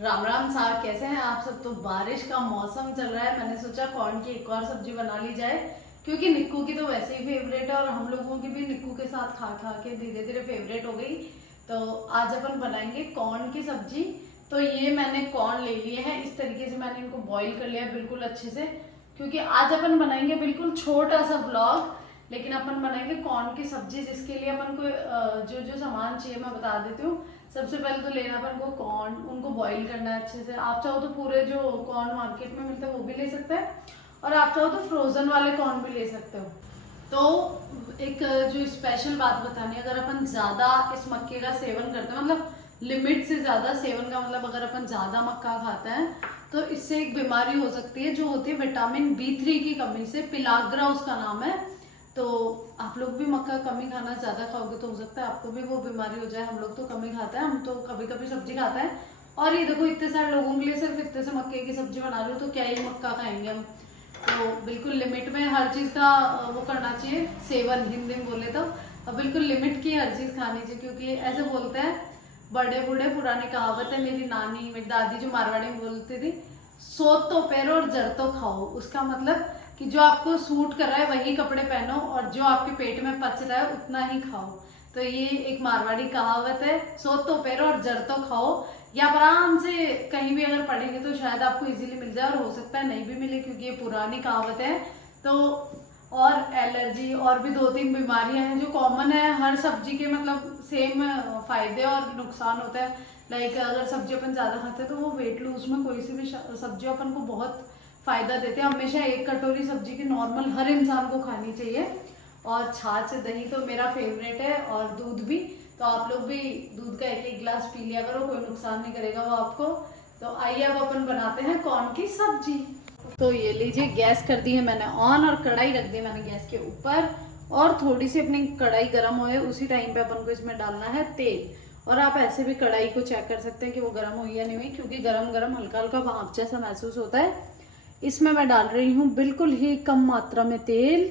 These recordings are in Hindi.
राम राम साहब, कैसे हैं आप सब। तो बारिश का मौसम चल रहा है, मैंने सोचा कॉर्न की एक और सब्जी बना ली जाए, क्योंकि निक्कू की तो वैसे ही फेवरेट है और हम लोगों की भी निक्कू के साथ खा खा के धीरे धीरे फेवरेट हो गई। तो आज अपन बनाएंगे कॉर्न की सब्जी। तो ये मैंने कॉर्न ले लिए हैं, इस तरीके से मैंने इनको बॉईल कर लिया बिल्कुल अच्छे से, क्योंकि आज अपन बनाएंगे बिल्कुल छोटा सा व्लॉग, लेकिन अपन बनाएंगे कॉर्न की सब्जी, जिसके लिए अपन को जो जो सामान चाहिए मैं बता देती हूँ। सबसे पहले तो लेना अपन को कॉर्न, उनको बॉईल करना है अच्छे से। आप चाहो तो पूरे जो कॉर्न मार्केट में मिलते हैं वो भी ले सकते हैं, और आप चाहो तो फ्रोजन वाले कॉर्न भी ले सकते हो। तो एक जो स्पेशल बात बतानी है, अगर अपन ज्यादा इस मक्के का सेवन करते हैं, मतलब लिमिट से ज्यादा सेवन का मतलब अगर अपन ज्यादा मक्का खाते हैं तो इससे एक बीमारी हो सकती है जो होती है विटामिन B3 की कमी से, पिलाग्रा उसका नाम है। तो आप लोग भी मक्का कम ही खाना, ज्यादा खाओगे तो हो सकता है आपको भी वो बीमारी हो जाए। हम लोग तो कम ही खाते हैं, हम तो कभी कभी सब्जी खाते हैं। और ये देखो, इतने सारे लोगों के लिए सिर्फ इतने से मक्के की सब्जी बना रही हूँ, तो क्या ही मक्का खाएंगे हम। तो बिल्कुल लिमिट में हर चीज का वो करना चाहिए सेवन, हिंदी में बोले तो बिल्कुल लिमिट की हर चीज खानी चाहिए, क्योंकि ऐसे बोलते हैं बड़े बूढ़े, पुरानी कहावत है। मेरी नानी, मेरी दादी जो मारवाड़ी में बोलती थी, सो तो पहनो और जर तो खाओ। उसका मतलब कि जो आपको सूट कर रहा है वही कपड़े पहनो, और जो आपके पेट में पच रहा है उतना ही खाओ। तो ये एक मारवाड़ी कहावत है, सो तो पहनो और जर तो खाओ। या आप आराम से कहीं भी अगर पढ़ेंगे तो शायद आपको इजीली मिल जाए, और हो सकता है नहीं भी मिले, क्योंकि ये पुरानी कहावत है। तो और एलर्जी और भी 2-3 बीमारियां हैं जो कॉमन है हर सब्जी के, मतलब सेम फायदे और नुकसान होता है। लाइक अगर सब्जी अपन ज्यादा खाते हैं तो वो वेट लूज में कोई सी भी सब्जी अपन को बहुत फायदा देते हैं। हमेशा एक कटोरी सब्जी की नॉर्मल हर इंसान को खानी चाहिए। और छाछ दही तो मेरा फेवरेट है, और दूध भी। तो आप लोग भी दूध का एक एक गिलास पी लिया करो, कोई नुकसान नहीं करेगा वो आपको। तो आइए अब अपन बनाते हैं कॉर्न की सब्जी। तो ये लीजिए, गैस कर दी है मैंने ऑन, और कढ़ाई रख दी मैंने गैस के ऊपर। और थोड़ी सी अपनी कढ़ाई गर्म होए उसी टाइम पे अपन को इसमें डालना है तेल। और आप ऐसे भी कढ़ाई को चेक कर सकते हैं कि वो गर्म हुई या नहीं हुई, क्योंकि गरम गरम हल्का हल्का भाप जैसा महसूस होता है। इसमें मैं डाल रही हूँ बिल्कुल ही कम मात्रा में तेल,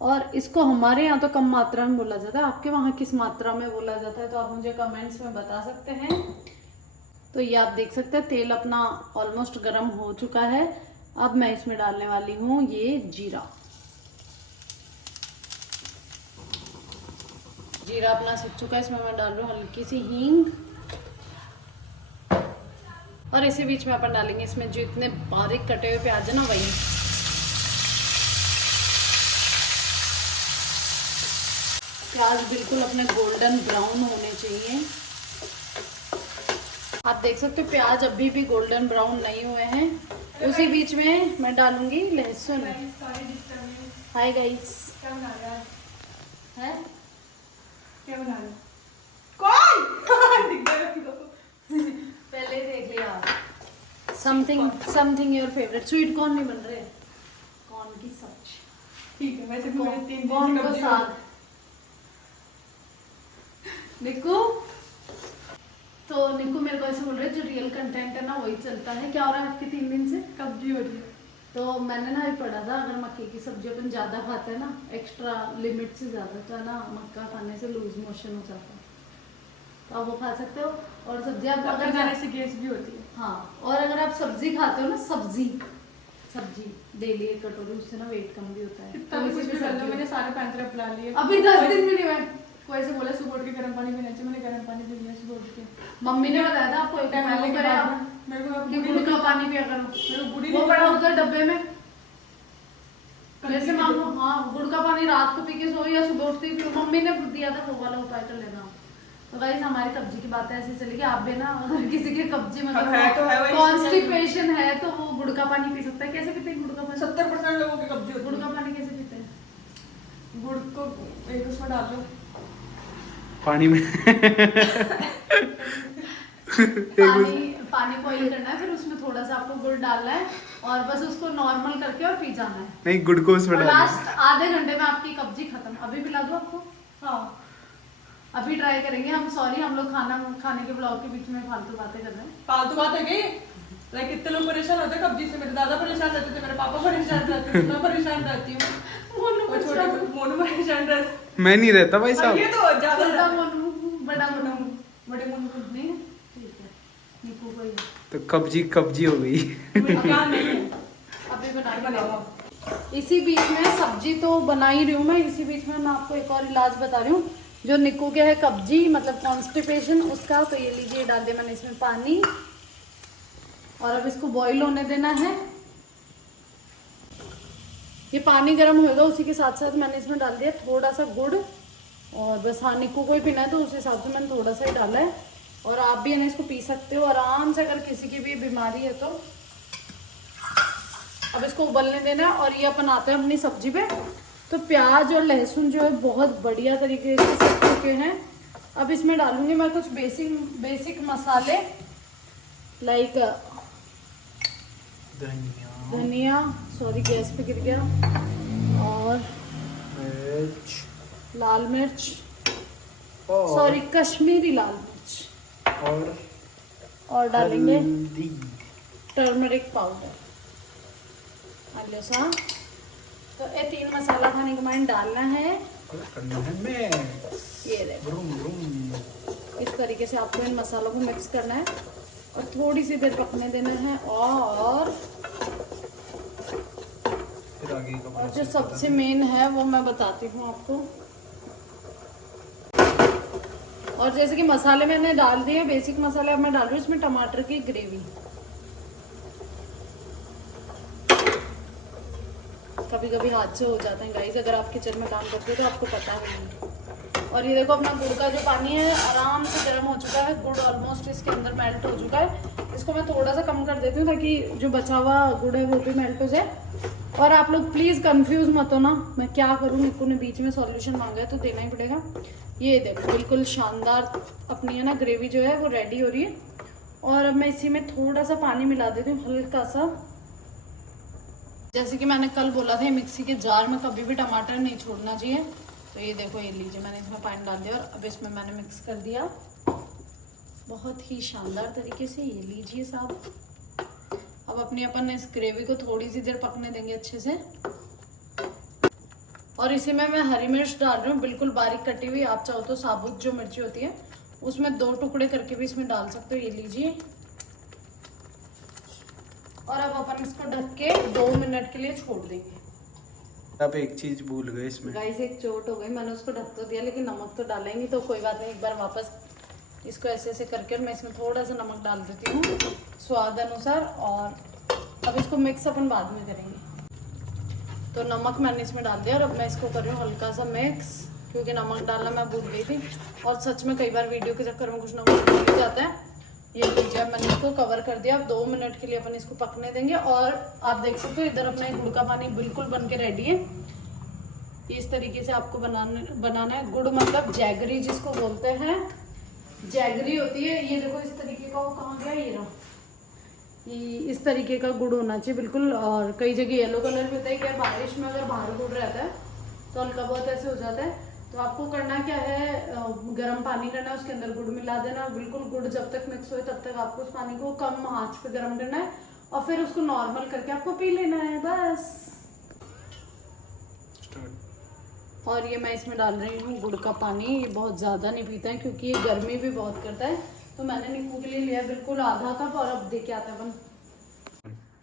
और इसको हमारे यहाँ तो कम मात्रा में बोला जाता है, आपके वहाँ किस मात्रा में बोला जाता है तो आप मुझे कमेंट्स में बता सकते हैं। तो ये आप देख सकते हैं तेल अपना ऑलमोस्ट गर्म हो चुका है। अब मैं इसमें डालने वाली हूँ ये जीरा। जीरा अपना सिक चुका है, इसमें मैं डाल रही हूँ हल्की सी हींग। और इसी बीच में अपन डालेंगे इसमें जो इतने बारीक कटे हुए प्याज है ना, वही। प्याज बिल्कुल अपने गोल्डन ब्राउन होने चाहिए। आप देख सकते हो प्याज अभी भी गोल्डन ब्राउन नहीं हुए हैं। उसी बीच में मैं डालूंगी लहसुन। हाय गाइस, क्या बना रहे हो? है क्या बना रहे हो? कौन? दिख गया मेरे को। पहले ही देख लिया। Something your favourite. Sweet corn नहीं बन रहे, कॉर्न की सब्जी। ठीक है, वैसे भी मेरे 3 दिन कॉर्न से को कब्जी साग। निक्कू, तो निक्कू मेरे को ऐसे बोल रहे जो रियल कंटेंट है ना वही चलता है। क्या हो रहा है आपके 3 दिन से? कब्जी हो रही है। तो मैंने ना ये पढ़ा था, अगर मक्के की सब्जी अपन ज्यादा खाते हैं ना, एक्स्ट्रा लिमिट से ज्यादा, तो ना मक्का खाने से लूज मोशन हो जाता है, तो आप वो खा सकते हो। और सब्जी आप अगर जाने से गैस भी होती है। हाँ, और अगर आप सब्जी खाते हो ना, सब्जी डेली एक कटोरी, उससे ना वेट कम भी होता है। इतना भी कुछ भी कर लो, मैंने सारे पैंतरे अपना लिए। अभी 10 दिन भी नहीं हुए। कोई ऐसे बोला सुबह उठ के गर्म पानी पीना चाहिए, मैंने गर्म पानी पी लिया सुबह उठ के। मम्मी ने बताया था आपको, मेरे को कि गुड़ का पानी पिया करो। मेरे को बूढ़ी वो पड़ा उधर डब्बे में। जैसे मांगो, हाँ, गुड़ का पानी रात को पी के सो या सुबह उठती पियो। मम्मी ने दिया था वो वाला उपाय कर लेना। तो गाइस, हमारी कब्जी की बातें ऐसी चलेगी। आप भी ना, अगर किसी के कब्जी मतलब है तो है, वही कॉन्स्टिपेशन है तो वो गुड़ का पानी पी सकता है। कैसे पीते हैं गुड़ का पानी? 70% लोगों की कब्जी होती है। गुड़ का पानी कैसे पीते हैं? गुड़ को एक उसमें डाल दो पानी में। पानी बॉईल करना है, फिर उसमें थोड़ा सा आपको गुड़ डालना है, और बस उसको नॉर्मल करके और पी जाना है। नहीं, ग्लूकोज में डाल लास्ट आधे घंटे में आपकी कब्जी खत्म। अभी पिला दो आपको? हाँ, अभी ट्राई करेंगे हम। सॉरी, हम लोग खाने के ब्लॉग के बीच में फालतू बातें कर रहे हैं। फालतू बात है कि लाइक कितने लोग परेशान होते हैं कब्जी से। मेरे दादा परेशान रहते थे, मेरे पापा परेशान रहते थे, मैं परेशान रहती हूँ, मोनू परेशान रहते। मैं नहीं रहता भाई साहब। ये तो ज्यादा छोटा मोनू, बड़ा मोनू। बड़े मोनू को नहीं है? ठीक है, निक्कू को ही है। तो कब्जी कब्जी हो गई। क्या नहीं है अभी बना के बनाओ। देती। इसी बीच में सब्जी तो बना ही रही हूँ मैं, इसी बीच में मैं आपको एक और इलाज बता रही हूँ जो निक्कू के है कब्जी मतलब कॉन्स्टिपेशन उसका। तो ये लीजिए, डाल दिया मैंने इसमें पानी और अब इसको बॉईल होने देना है। ये पानी गर्म होएगा, उसी के साथ साथ मैंने इसमें डाल दिया थोड़ा सा गुड़। और बस हाँ, निक्कू को ही पीना है तो उस हिसाब से मैंने थोड़ा सा ही डाला है। और आप भी है ना इसको पी सकते हो आराम से, अगर किसी की भी बीमारी है तो। अब इसको उबलने देना है और ये अपन आते हैं अपनी सब्जी पे। तो प्याज और लहसुन जो है बहुत बढ़िया तरीके से सक चुके हैं। अब इसमें डालूंगी मैं कुछ बेसिक मसाले लाइक धनिया, सॉरी गैस पे गिर गया, और लाल मिर्च, सॉरी कश्मीरी लाल मिर्च, और डालेंगे टर्मरिक पाउडर। आलू सा तो ये 3 मसाला खाने के बाद डालना है। ये देखो इस तरीके से आपको इन मसालों को मिक्स करना है और थोड़ी सी देर पकने देना है। और जो सबसे मेन है वो मैं बताती हूँ आपको। और जैसे कि मसाले मैंने डाल दिए, बेसिक मसाले अब मैं डाल रही हूँ इसमें टमाटर की ग्रेवी। कभी कभी हाथ से हो जाते हैं गाइस, अगर आप किचन में काम करते हो तो आपको पता है। और ये देखो अपना गुड़ का जो पानी है आराम से गर्म हो चुका है, गुड़ ऑलमोस्ट इसके अंदर मेल्ट हो चुका है। इसको मैं थोड़ा सा कम कर देती हूँ ताकि जो बचा हुआ गुड़ है वो भी मेल्ट हो जाए। और आप लोग प्लीज़ कंफ्यूज मत हो ना, मैं क्या करूँ, निक्कू ने बीच में सॉल्यूशन मांगा है तो देना ही पड़ेगा। ये देखो बिल्कुल शानदार अपनी है ना ग्रेवी जो है वो रेडी हो रही है। और अब मैं इसी में थोड़ा सा पानी मिला देती हूँ, हल्का सा। जैसे कि मैंने कल बोला था मिक्सी के जार में कभी भी टमाटर नहीं छोड़ना चाहिए। तो ये देखो, ये लीजिए मैंने इसमें पानी डाल दिया और अब इसमें मैंने मिक्स कर दिया बहुत ही शानदार तरीके से। ये लीजिए साहब, अब अपनी अपन इस ग्रेवी को थोड़ी सी देर पकने देंगे अच्छे से। और इसी में मैं हरी मिर्च डाल रही हूँ बिल्कुल बारीक कटी हुई। आप चाहो तो साबुत जो मिर्ची होती है उसमें 2 टुकड़े करके भी इसमें डाल सकते हो। ये लीजिए। और अब अपन इसको ढक के 2 मिनट के लिए छोड़ देंगे। आप एक चीज भूल गए इसमें गाइस, एक चोट हो गई, मैंने उसको ढक तो दिया लेकिन नमक तो डाला ही नहीं। तो कोई बात नहीं, एक बार वापस इसको ऐसे ऐसे करके मैं इसमें थोड़ा सा नमक डाल देती हूँ स्वाद अनुसार। और अब इसको मिक्स अपन बाद में करेंगे। तो नमक मैंने इसमें डाल दिया और अब मैं इसको कर रही हूँ हल्का सा मिक्स, क्योंकि नमक डालना मैं भूल गई थी। और सच में कई बार वीडियो के चक्कर में कुछ ना कुछ भूल ही जाता है। ये लीजिए, मैंने इसको कवर कर दिया। अब 2 मिनट के लिए अपन इसको पकने देंगे। और आप देख सकते हो इधर अपना गुड़ का पानी बिल्कुल बन के रेडी है। इस तरीके से आपको बनाना है। गुड़ मतलब जैगरी जिसको बोलते हैं, जैगरी होती है। ये देखो इस तरीके का, वो कहाँ गया, ये रहा। ये इस तरीके का गुड़ होना चाहिए बिल्कुल। और कई जगह येलो कलर भी होता है। क्या बारिश में अगर बाहर गुड़ रहता है तो हल्का बहुत ऐसे हो जाता है। तो आपको करना क्या है, गर्म पानी करना है, उसके अंदर गुड़ मिला देना। बिल्कुल गुड़ जब तक मिक्स हो तब तक आपको उस पानी को कम आंच पे गर्म करना है और फिर उसको नॉर्मल करके आपको पी लेना है बस। और ये मैं इसमें डाल रही हूँ गुड़ का पानी। ये बहुत ज़्यादा नहीं पीता है क्योंकि ये गर्मी भी बहुत करता है। तो मैंने निक्कू के लिए लिया बिल्कुल आधा कप। और अब देखे आते हैं अपन।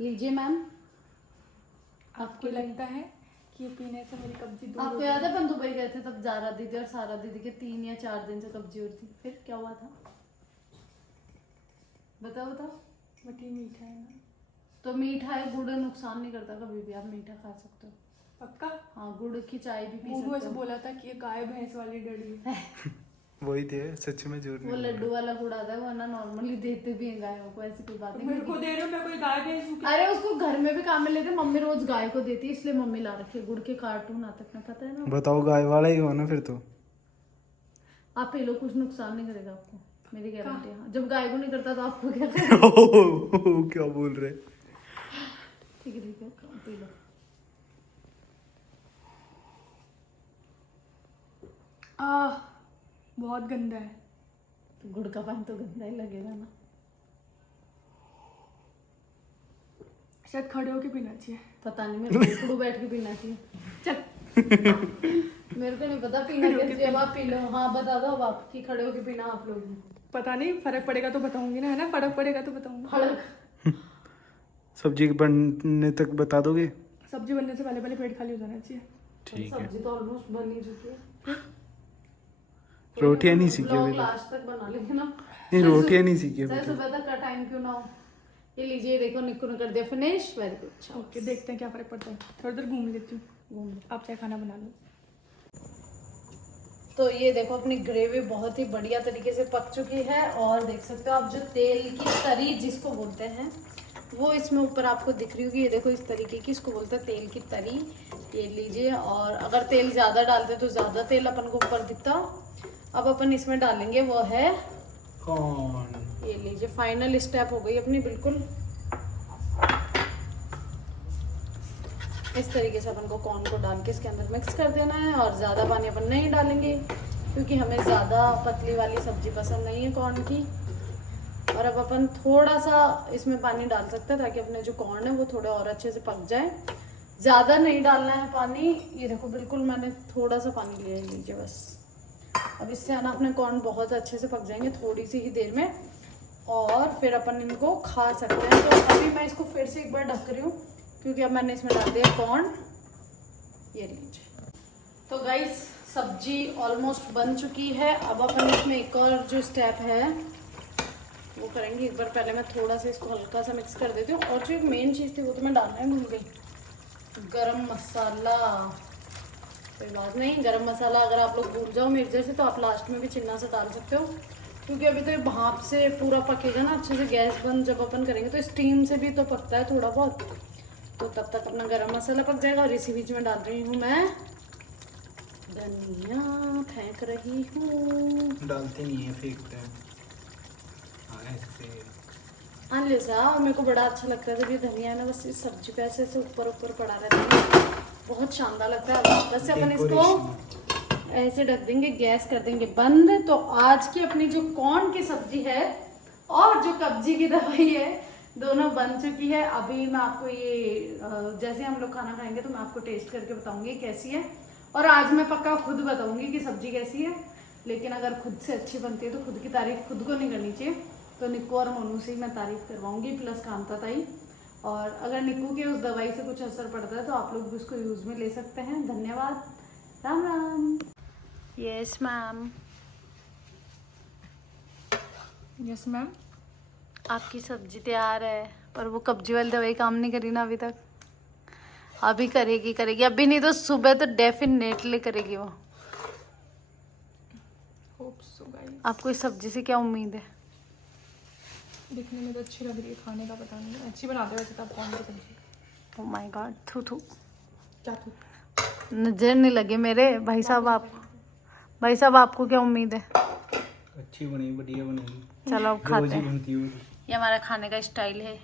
लीजिए मैम। आपको लगता है कि ये पीने से मेरी कब्जी दूर आपको याद है अपन दुबई गए थे तब जारा दीदी और सारा दीदी के 3 या 4 दिन से कब्जी हो रही थी? फिर क्या हुआ था, बताओ बताओ। बट ये मीठा है ना। तो मीठा है, गुड़ नुकसान नहीं करता कभी भी, आप मीठा खा सकते हो। पक्का? हाँ, गुड़ की चाय भी पी वो सकते ऐसे हो। बोला था कि ये गाय भैंस वाली डली है। वही थे, सच में झूठ वो नहीं लड्डू वाला गुड़ आता है, वो ना नॉर्मली देते भी हैं गायों को, ऐसी कोई बात नहीं। मेरे को दे रहे हो, मैं कोई गाय भैंस हूँ क्या? अरे उसको घर में भी काम में लेते, मम्मी रोज गाय को देती है इसलिए मम्मी ला रखी है। गुड़ के कार्टून आते हैं, पता है ना। बताओ, गाय वाला ही हो ना फिर तो। आप पी लो, कुछ नुकसान नहीं करेगा आपको, मेरी गारंटी है। जब गाय को नहीं करता तो आपको क्या करेगा? क्या बोल रहे। ठीक है ठीक है, पी लो। बहुत गंदा है। तो गुड़ का पानी तो गंदा ही लगेगा ना। शायद खड़े होके पीना चाहिए। पता नहीं, मेरे को उकड़ू बैठ के पीना चाहिए। चल मेरे को नहीं पता पीना कैसे। अब आप पी लो। हाँ बता दो अब आप, कि खड़े होके पीना आप लोग। पता नहीं, फर्क पड़ेगा तो बताऊंगी ना, है ना, फर्क पड़ेगा तो बताऊंगी। फर्क सब्जी बनने तक बता दोगे? सब्जी बनने से पहले पहले पेट खाली हो जाना चाहिए। ठीक है। सब्जी तो ऑलमोस्ट बन ही चुकी है। रोटियां नहीं सीखी ब्लॉग अभी तक। लास्ट तक बना लेंगे ना। नहीं, रोटियां नहीं सीखी अभी चाहे तक। सुबह तक का टाइम क्यों ना हो। ये लीजिए, देखो निक्कू ने कर दिया फिनिश। Very good. ओके, देखते हैं क्या फर्क पड़ता है। थोड़ी देर घूम लेती हूँ। घूम लो। आप चाहे खाना बना लो। तो ये देखो अपनी ग्रेवी बहुत ही बढ़िया तरीके से पक चुकी है और देख सकते हो आप जो तेल की तरी जिसको बोलते हैं वो इसमें ऊपर आपको दिख रही होगी। ये देखो इस तरीके की, इसको बोलते हैं तेल की तरी। ये लीजिए, और अगर तेल ज़्यादा डालते तो ज़्यादा तेल अपन को ऊपर दिखता। अब अपन इसमें डालेंगे वो है कौन? ये लीजिए, फाइनल स्टेप हो गई अपनी बिल्कुल। इस तरीके से अपन को कॉर्न को डाल के इसके अंदर मिक्स कर देना है और ज़्यादा पानी अपन नहीं डालेंगे क्योंकि हमें ज़्यादा पतली वाली सब्जी पसंद नहीं है कॉर्न की। और अब अपन थोड़ा सा इसमें पानी डाल सकते हैं ताकि अपने जो कॉर्न है वो थोड़े और अच्छे से पक जाए। ज़्यादा नहीं डालना है पानी। ये देखो बिल्कुल मैंने थोड़ा सा पानी ले लीजिए बस। अब इससे है ना अपने कॉर्न बहुत अच्छे से पक जाएंगे थोड़ी सी ही देर में और फिर अपन इनको खा सकते हैं। तो अभी मैं इसको फिर से एक बार ढक रही हूँ क्योंकि अब मैंने इसमें डाल दिया कॉर्न। ये लीजिए। तो गाइस सब्जी ऑलमोस्ट बन चुकी है। अब अपन इसमें एक और जो स्टेप है वो करेंगे। एक बार पहले मैं थोड़ा सा इसको हल्का सा मिक्स कर देती हूँ। और जो एक मेन चीज़ थी वो तो मैं डालना ही भूल गई, गरम मसाला। कोई बात नहीं, गरम मसाला अगर आप लोग भूल जाओ मेरे जैसे तो आप लास्ट में भी चिन्ना से डाल सकते हो क्योंकि अभी तो ये भाप से पूरा पकेगा ना अच्छे से। गैस बंद जब अपन करेंगे तो स्टीम से भी तो पकता है थोड़ा बहुत, तो तब तक अपना गरम मसाला पक जाएगा। और इसी बीच में डाल रही हूँ मैं धनिया, फेंक रही हूँ। डालते नहीं है, फेंकते हैं। हाँ, ऐसे। लिसा, और मेरे को बड़ा अच्छा लगता है जब ये धनिया है ना बस इस सब्जी पे ऐसे ऐसे ऊपर ऊपर पड़ा रहता है, बहुत शानदार लगता है। अब बस अपन इसको ऐसे ढक देंगे, गैस कर देंगे बंद। तो आज की अपनी जो कॉर्न की सब्जी है और जो कब्जी की दवाई है दोनों बन चुकी है। अभी मैं आपको ये जैसे हम लोग खाना खाएंगे तो मैं आपको टेस्ट करके बताऊंगी कैसी है। और आज मैं पक्का खुद बताऊंगी कि सब्जी कैसी है। लेकिन अगर खुद से अच्छी बनती है तो खुद की तारीफ खुद को नहीं करनी चाहिए। तो निक्कू और मोनू से ही मैं तारीफ करवाऊंगी, प्लस कांता ताई। और अगर निक्कू के उस दवाई से कुछ असर पड़ता है तो आप लोग भी उसको यूज़ में ले सकते हैं। धन्यवाद। Ram Ram. Yes ma'am. Yes ma'am. आपकी सब्जी तैयार है पर वो कब्जी वाली दवाई काम नहीं करी ना अभी तक। अभी करेगी करेगी, अभी नहीं तो सुबह तो डेफिनेटली करेगी वो। Hope so guys. आपको इस सब्जी से क्या उम्मीद है? दिखने में तो अच्छी लग रही है, खाने का पता नहीं। अच्छी बनाते हो वैसे तो आप कौन सी सब्जी? ओह माय गॉड, थू थू। क्या थी? नजर नहीं लगे मेरे भाई साहब। आप भाई साहब आपको क्या उम्मीद है? अच्छी बनी, बढ़िया बनेगी। चलो अब खाते रोज ही हैं। बनती है वो। ये हमारा खाने का स्टाइल है।